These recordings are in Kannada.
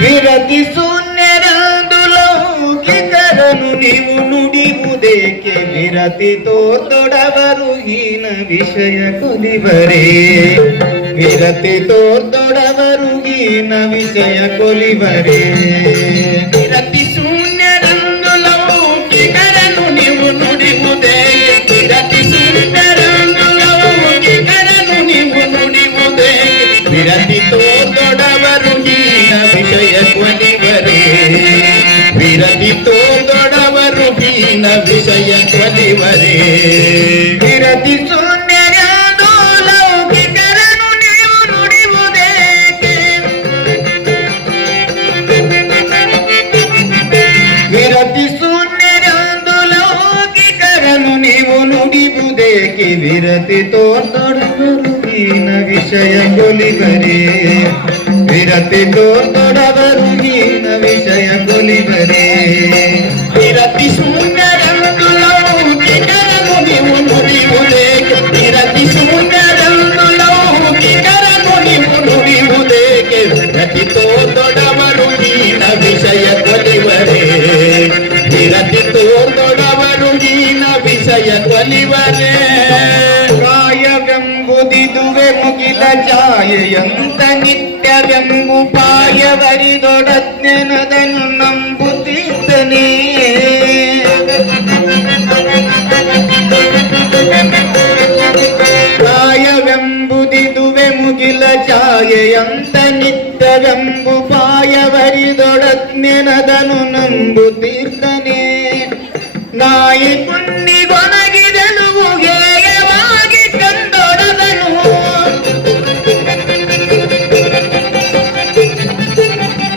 ವಿರತಿ ಶೂನ್ಯರಂದು ಲೌಕಿಕರನು ನೀವು ನುಡಿಯುವುದೇಕೆ ವಿರತಿ ತೋರ್ದೊಡವರು ಹೀನ ವಿಷಯ ಕೊಲಿವರೇ ವಿರತಿ ತೋರ್ದೊಡವರು ಹೀನ ವಿಷಯ ಕೊಲಿವರೇ ವಿರತಿ ಶೂನ್ಯರಂದು ಲೌಕಿಕರನು ನೀವು ನುಡಿಯುವುದೇಕೆ ವಿರತಿ ಶೂನ್ಯರಂದು ಲೌಕಿಕರನು ನೀವು ನುಡಿಯುವುದೇಕೆ ವಿರತಿ ತೋರ್ದೊಡವರು ಹೀನ ವಿಷಯ ಕೊಲಿವರೇ ವಿರತಿ ತೋರ್ದೊಡವರು ಹೀನ ವಿಷಯ ಕೊಲಿವರೇ ವಿರತಿ ಶೂನ್ಯರಂದು ಲೌಕಿಕರನು ನೀವು ನುಡಿಯುವುದೇಕೆ ವಿರತಿ ಶೂನ್ಯರಂದು ಲೌಕಿಕರನು ನೀವು ನುಡಿಯುವುದೇಕೆ ವಿರತಿ ತೋರ್ದೊಡವರು ಹೀನ ವಿಷಯ ಕೊಲಿವರೇ ವಿರತಿ ತೋರ್ದೊಡವರು ಹೀನ ವಿಷಯ ಕೊಲಿವರೇ ವಿರತಿ ಶೂನ್ಯರಂದು ಲೌಕಿಕರನು ನೀವು ನುಡಿಯುವುದೇಕೆ ವಿರತಿ ಶೂನ್ಯರಂದು ಲೌಕಿಕರನು ನೀವು ನುಡಿಯುವುದೇಕೆ ವಿರತಿ ತೋರ್ದೊಡವರು ಹೀನ ವಿಷಯ ಕೊಲಿವರೇ ವಿರತಿ ತೋರ್ದೊಡವರು ಹೀನ ವಿಷಯ ಕೊಲಿವರೇ ಕಾಯವೆಂಬುದಿದುವೆ ಮುಗಿಲ ಛಾಯೆಯಂತ ನಿತ್ಯವೆಂಬು ಪಾಯವರಿದೊಡಜ್ಞನದನ್ನು ನಂಬುತ್ತಿದ್ದನೇ ಕಾಯವೆಂಬುದಿದುವೆ ಮುಗಿಲ ಛಾಯೆಯಂತ ನಿತ್ಯವೆಂಬು ಪಾಯವರಿದೊಡಜ್ಞನದನ್ನು ನಂಬುತ್ತಿದ್ದನೇ ನಾಯಿ ಕುನ್ನಿಗೊಣಗಿದನು ಹೇಯವಾಗಿ ಕಂದೊಡದನು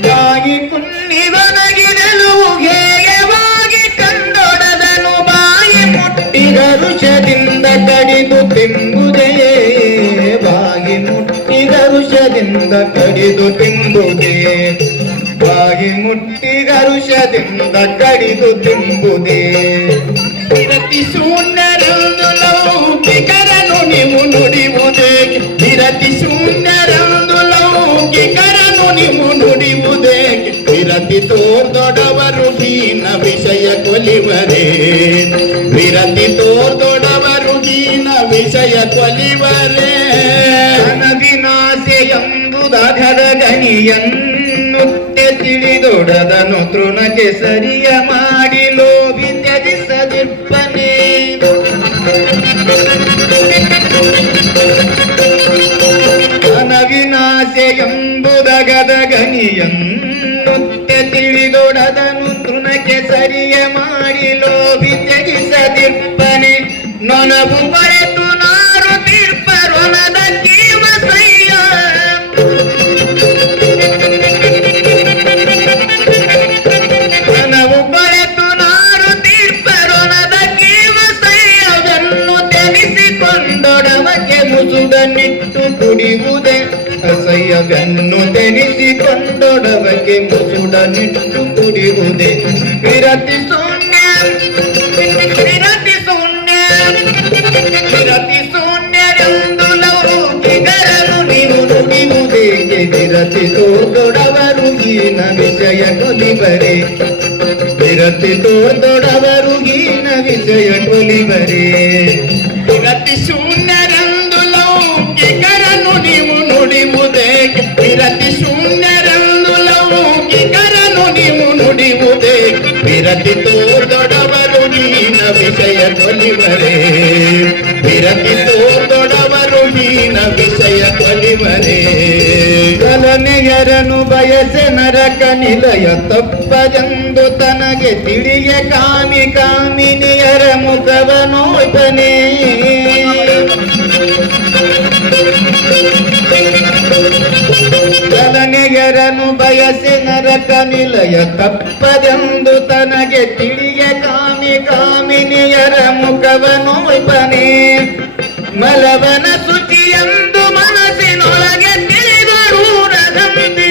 ನಾಯಿ ಕುನ್ನಿಗೊಣಗಿದನು ಹೇಯವಾಗಿ ಕಂದೊಡದನು ಬಾಯಿ ಮುಟ್ಟಿದ ಋಷದಿಂದ ಕಡಿದು ತಿಂಬುದೇ ಬಾಯಿ ಮುಟ್ಟಿದ ಋಷದಿಂದ ಕಡಿದು ತಿಂಬುದೇ ಬಾಯಿ ಮುಟ್ಟಿದ ಋಷದಿಂದ ಕಡಿದು ತಿಂಬುದೇ ವಿರತಿ ಶೂನ್ಯರಂದು ಲೌಕಿಕರನು ನೀವು ನುಡಿಯುವುದೇಕೆ ವಿರತಿ ಶೂನ್ಯರಂದು ಲೌಕಿಕರನು ನೀವು ನುಡಿಯುವುದೇಕೆ ವಿರತಿ ತೋರ್ದೊಡವರು ಹೀನ ವಿಷಯ ಕೊಲಿವರೇ ವಿರತಿ ತೋರ್ದೊಡವರು ಹೀನ ವಿಷಯ ಕೊಲಿವರೇ ಅನವಿನಾಶೆ ಎಂಬುದರ ಗಣಿಯನ್ನುತ್ತೆ ತಿಳಿದೊಡದನು ತೃಣಕ್ಕೆ ಸರಿಯ ಮಾಡಿ ಲೋಭಿ ತ್ಯಜಿಸದಿರ್ಪನೆ ಅನವಿನಾಶೆ ಎಂಬುದಗದ ಗಣಿಯನ್ನುತ್ತೆ ತಿಳಿದೊಡದನು ತೃಣಕ್ಕೆ ಸರಿಯ ಮಾಡಿ ಲೋಭಿ ತ್ಯಜಿಸದಿರ್ಪನೆ ನೊನವು ಬರೆತು ನಾರು ತೀರ್ಪರೊನದ ಜೀವ ಸಯ್ಯ ನೊನವು ಬರೆತು ನಾರು ತೀರ್ಪರೊನದ ಜೀವ ಸಯ್ಯವನ್ನು ತೆನಿಸಿಕೊಂಡೊಡವಕ್ಕೆ ಮುಸುಡನಿಟ್ಟು ಕುಡಿಯುವುದೇ ಅಸಹ್ಯವನ್ನು ತೆನಿಸಿಕೊಂಡೊಡವಕ್ಕೆ ಮುಸುಡನಿಟ್ಟು ಕುಡಿಯುವುದೇ ವಿರತಿ ಶೂನ್ಯ ವಿರತಿ ಶೂನ್ಯ ವಿರತಿ ಶೂನ್ಯರೆಂದು ಲೌಕಿಕರನು ನೀವು ನುಡಿಯುವುದೇಕೆ ವಿರತಿ ತೋರ್ದೊಡವರು ಹೀನ ವಿಷಯ ಕೊಲಿವರೇ ವಿರತಿ ತೋರ್ದೊಡವರು ಹೀನ ವಿಷಯ ಕೊಲಿವರೇ ವಿರತಿ ಶೂನ್ಯರೆಂದು ಲೌಕಿಕರನು ನೀವು ನುಡಿಯುವುದೇಕೆ ವಿರತಿ ಶೂನ್ಯರೆಂದು ಲೌಕಿಕರನು ನೀವು ನುಡಿಯುವುದೇಕೆ ವಿರತಿ ತೋರ್ದೊಡವರು ಹೀನ ವಿಷಯ ಕೊಲಿವರೇ ವಿರತಿ ತೋರ್ದೊಡವರು ಹೀನ ವಿಷಯ ಕೊಲಿವರೇ ಕಲನೆಯರನು ಬಯಸೆ ನರಕ ನಿಲಯ ತಪ್ಪದೆಂದು ತನಗೆ ತಿಳಿಯ ಕಾಮಿ ಕಾಮಿನಿಯರ ಮುಖವ ನೋಡ್ತಾನೆ ಕಲನೆಯರನು ಬಯಸೆ ನರಕ ನಿಲಯ ತಪ್ಪದೆಂದು ತನಗೆ ತಿಳಿಯ ಕಾಮಿ ಕಾಮಿನಿಯರ ಮುಖವ ನೋಡ್ತಾನೆ ಮಲವನ ಶುಚಿಯೆಂದು ಮನಸ್ಸಿನೊಳಗೆ ತಿಳಿದರು ರಗಂದಿ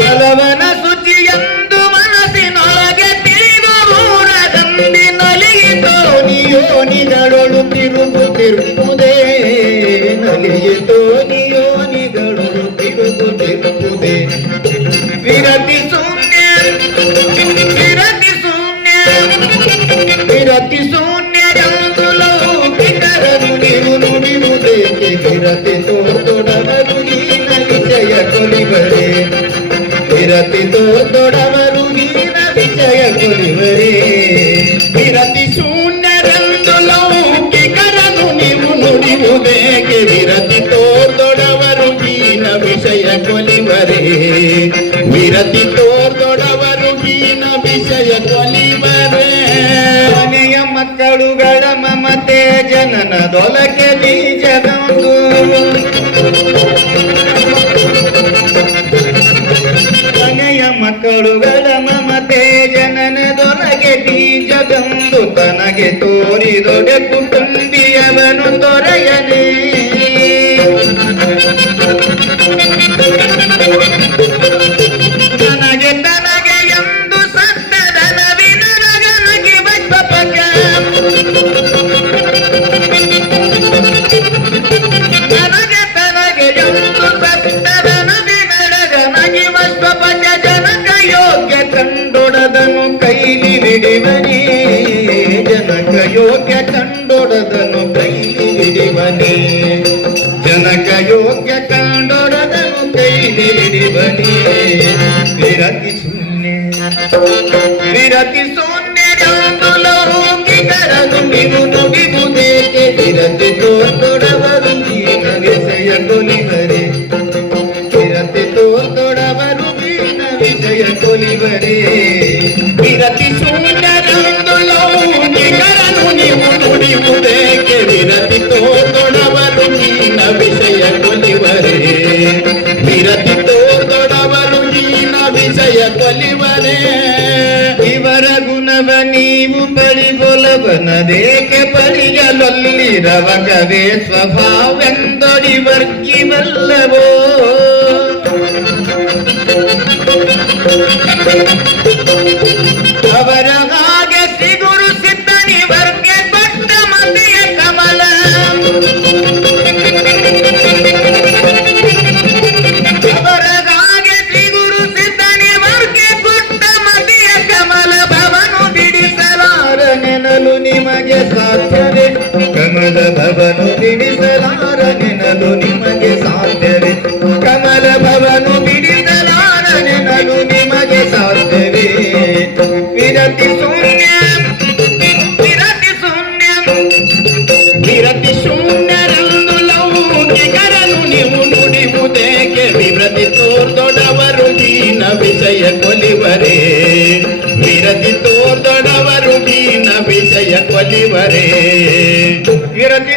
ಮಲವನ ಶುಚಿಯೆಂದು ಮನಸ್ಸಿನೊಳಗೆ ತಿಳಿದರು ರಗಂದಿ ನಲಿಯಿತೋ ನಿಯೋನಿಗಳೊಳು ತಿರುಗುತ್ತಿರುವುದೇ ನಲಿಯಿತೋ ಯೋನಿಗಳು ತಿರುಗುತ್ತಿರುವುದೇ ವಿರತಿ ಶೂನ್ಯ ವಿರತಿ ಶೂನ್ಯ ವಿರತಿ ಶೂನ್ಯ ಲೌಕಿಕರನು ನೀವು ನುಡಿಯುವುದೇಕೆ ವಿರತಿ ತೋರ್ದೊಡವರು ಹೀನ ವಿಷಯ ಕೊಲಿವರೇ ವಿರತಿ ತೋರ್ದೊಡವರು ಹೀನ ವಿಷಯ ಕೊಲಿವರೇ ವಿರತಿ ಶೂನ್ಯರೆಂದು ಲೌಕಿಕರನು ನೀವು ನುಡಿಯುವುದೇಕೆ ವಿರತಿ ತೋರ್ದೊಡವರು ಹೀನ ವಿಷಯ ಕೊಲಿವರೇ ವಿರತಿ ತೋರ್ದೊಡವರು ಹೀನ ವಿಷಯ ಕೊಲಿವರೇ ಮನೆಯ ಮಕ್ಕಳುಗಳ ಮಮತೆ ಜನನದೊಲಕೆ ಬೀಜದಂದು ಮನೆಯ ಮಕ್ಕಳುಗಳ ಮಮತೆ ಜನನದೊಲಗೆ ಬೀಜದಂದು ತನಗೆ ತೋರಿದೊಡೆ ಕುಟುಂಬಿಯವನು ದೊರೆಯನೇ ನನಗೆ ತನಗೆ ಎಂದು ಸತ್ತದನ ವಿನರಗನಗೆ ಬಚ್ಚಪಕ ನನಗೆ ತನಗೆ ಎಂದು ಸತ್ತದನ ವಿನರಗನಗೆ ಬಚ್ಚಪಕ ಜನಕ ಯೋಗ್ಯ ಕಂಡೊಡದನು ಕೈಲಿ ಬಿಡಿವನೇ ಜನಕ ಯೋಗ್ಯ ಕಂಡೊಡದನು ಕೈಲಿ ಬಿಡಿವನೇ ಜನಕ ಯೋಗ್ಯ ಕಂಡೊಡದನು ಕೈಲಿ ಬಿಡಿವನೇ ವಿರತಿ ಶೂನ್ಯ ವಿರತಿ ಶೂನ್ಯರೆಂದು ಲೌಕಿಕರನು ನೀವು ನುಡಿಯುವುದೇಕೆ ವಿರತಿ ತೋರ್ದೊಡವರು ಹೀನ ವಿಷಯ ಕೊಲಿವರೇ ವಿರತಿ ತೋರ್ದೊಡವರು ಹೀನ ವಿಷಯ ಕೊಲಿವರೇ ವಿರತಿ ಶೂನ್ಯರೆಂದು ಲೌಕಿಕರನು ನೀವು ನುಡಿಯುವುದೇಕೆ ವಿರತಿ ತೋರ್ದೊಡವರು ಹೀನ ವಿಷಯ ಕೊಲಿವರೇ ವಿರತಿ ತೋರ್ದೊಡವರು ಹೀನ ವಿಷಯ ಕೊಲಿವರೇ ಇವರ ಗುಣವ ನೀವು ಪಡಿಗೊಲವನದೇಕೆ ಪಡೆಯಲೊಲ್ಲಿರವಕವೇ ಸ್ವಭಾವೆಂದೊಡಿವರ್ಗಿವಲ್ಲವೋ ಅವರ ಹಾಗೆ ಸಿಗುರು ಸಿದ್ಧನಿವರ್ಗೆ ಕೊಟ್ಟ ಮತಿಯ ಕಮಲ ಅವರ ಹಾಗೆ ಸಿಗುರು ಸಿದ್ಧನಿವರ್ಗೆ ಕೊಟ್ಟ ಮತಿಯ ಕಮಲ ಭವನು ಬಿಡಿಸಲಾರ ನೆನಲು ನಿಮಗೆ ಸಾಧ್ಯವೇ ಕಮಲ ಭವನು ಬಿಡಿಸಲಾರ ನೆನಲು ನಿಮಗೆ ಸಾಧ್ಯವೇ ಕಮಲ ಭವನು ಬಿಡಿಸಲಾರ ನೆನಲು ನಿಮಗೆ ಸಾಧ್ಯವೇ ವಿರತಿ ಶೂನ್ಯ ವಿರತಿ ಶೂನ್ಯ ವಿರತಿ ಶೂನ್ಯರೆಂದು ಲೌಕಿಕರನು ನೀವು ನುಡಿಯುವುದೇಕೆ ವಿರತಿ ತೋರ್ದೊಡವರು ಹೀನ ವಿಷಯ ಕೊಲಿವರೇ ವಿರತಿ ತೋರ್ದೊಡವರು ಹೀನ ವಿಷಯ ಕೊಲಿವರೇ ವಿರತಿ